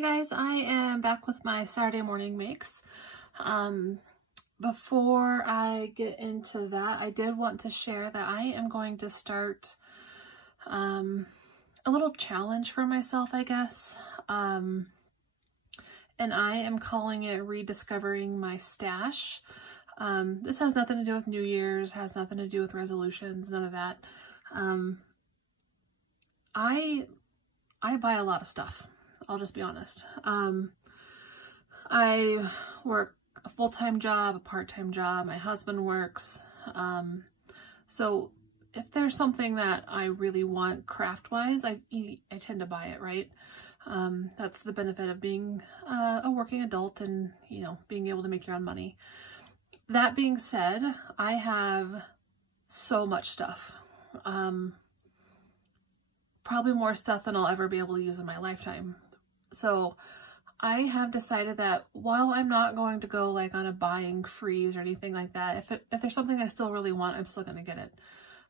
Hey guys, I am back with my Saturday morning makes. Before I get into that, I did want to share that I am going to start a little challenge for myself, I guess. And I am calling it Rediscovering My Stash. This has nothing to do with New Year's, has nothing to do with resolutions, none of that. I buy a lot of stuff. I'll just be honest. I work a full-time job, a part-time job. My husband works. So if there's something that I really want craft-wise, I tend to buy it, right? That's the benefit of being a working adult and, you know, being able to make your own money. That being said, I have so much stuff. Probably more stuff than I'll ever be able to use in my lifetime. So I have decided that while I'm not going to go like on a buying freeze or anything like that, if there's something I still really want, I'm still going to get it.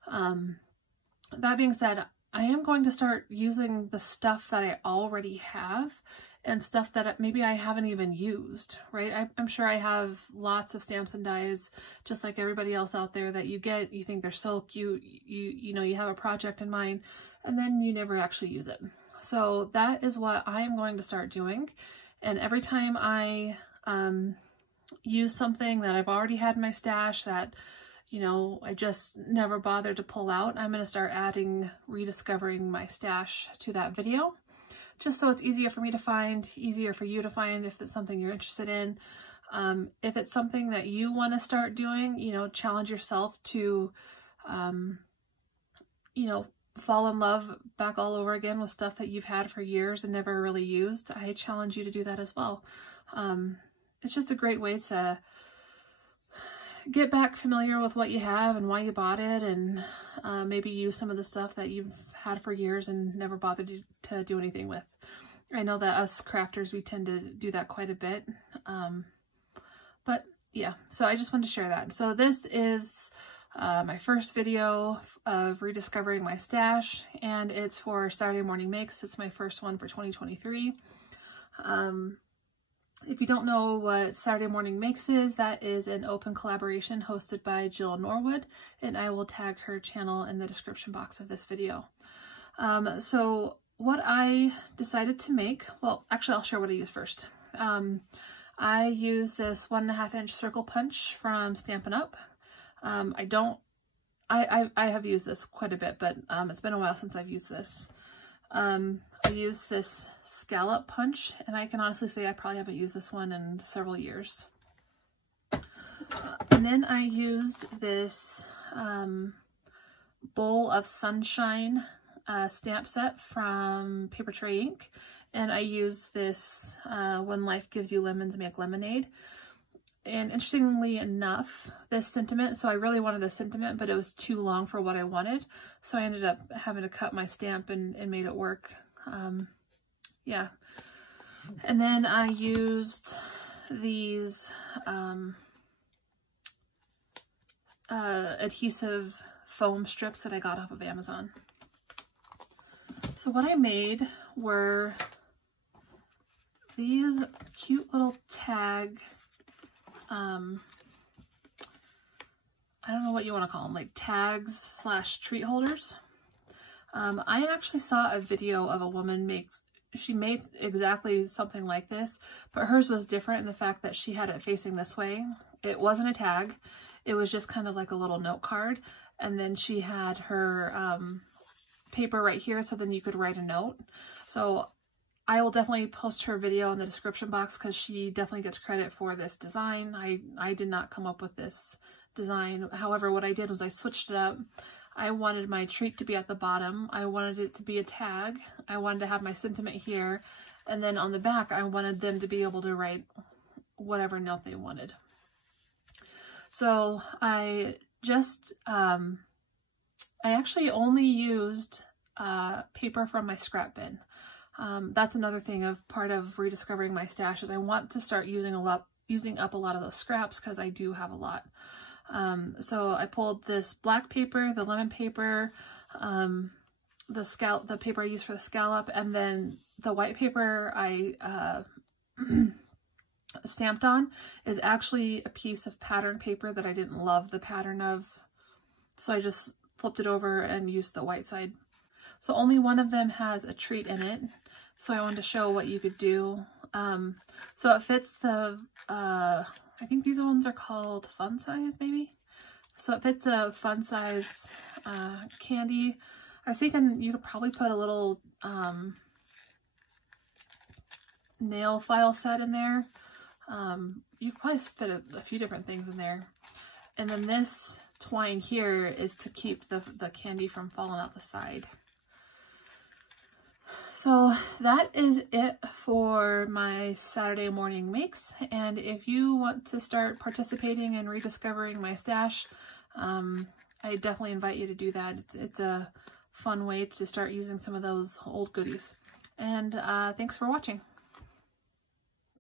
That being said, I am going to start using the stuff that I already have and stuff that maybe I haven't even used, right? I'm sure I have lots of stamps and dies, just like everybody else out there, that you get, you think they're so cute, you know, you have a project in mind, and then you never actually use it. So that is what I am going to start doing. And every time I use something that I've already had in my stash that, you know, I just never bothered to pull out, I'm going to start adding Rediscovering My Stash to that video, just so it's easier for me to find, easier for you to find if it's something you're interested in. If it's something that you want to start doing, you know, challenge yourself to, you know, fall in love back all over again with stuff that you've had for years and never really used. I challenge you to do that as well. It's just a great way to get back familiar with what you have and why you bought it, and maybe use some of the stuff that you've had for years and never bothered to do anything with. I know that us crafters, we tend to do that quite a bit. But yeah, so I just wanted to share that. So this is my first video of Rediscovering My Stash, and it's for Saturday morning makes. It's my first one for 2023. If you don't know what Saturday morning makes is, that is an open collaboration hosted by Jill Norwood, and I will tag her channel in the description box of this video. So what I decided to make, well, actually I'll share what I use first. I use this 1.5 inch circle punch from Stampin' Up. I have used this quite a bit, but it's been a while since I've used this. I use this scallop punch, and I can honestly say I probably haven't used this one in several years. And then I used this Bowl of Sunshine stamp set from Paper Tray Ink, and I used this When Life Gives You Lemons, Make Lemonade. And interestingly enough, this sentiment, so I really wanted this sentiment, but it was too long for what I wanted. So I ended up having to cut my stamp and made it work. Yeah. And then I used these adhesive foam strips that I got off of Amazon. So what I made were these cute little tag, I don't know what you want to call them, like tags slash treat holders. I actually saw a video of a woman she made exactly something like this, but hers was different in the fact that she had it facing this way. It wasn't a tag. It was just kind of like a little note card. And then she had her paper right here, so then you could write a note. So I will definitely post her video in the description box because she definitely gets credit for this design. I did not come up with this design. However, what I did was I switched it up. I wanted my treat to be at the bottom. I wanted it to be a tag. I wanted to have my sentiment here. And then on the back, I wanted them to be able to write whatever note they wanted. So I just, I actually only used paper from my scrap bin. That's another thing of part of Rediscovering My Stash is I want to start using up a lot of those scraps because I do have a lot. So I pulled this black paper, the lemon paper, the paper I used for the scallop, and then the white paper I stamped on is actually a piece of pattern paper that I didn't love the pattern of, so I just flipped it over and used the white side. So only one of them has a treat in it, so I wanted to show what you could do. So it fits the, I think these ones are called fun size maybe? So it fits a fun size candy. I was thinking you could probably put a little nail file set in there. You could probably fit a few different things in there. And then this twine here is to keep the candy from falling out the side. So that is it for my Saturday morning makes. And if you want to start participating in rediscovering my stash, I definitely invite you to do that. It's a fun way to start using some of those old goodies. And thanks for watching.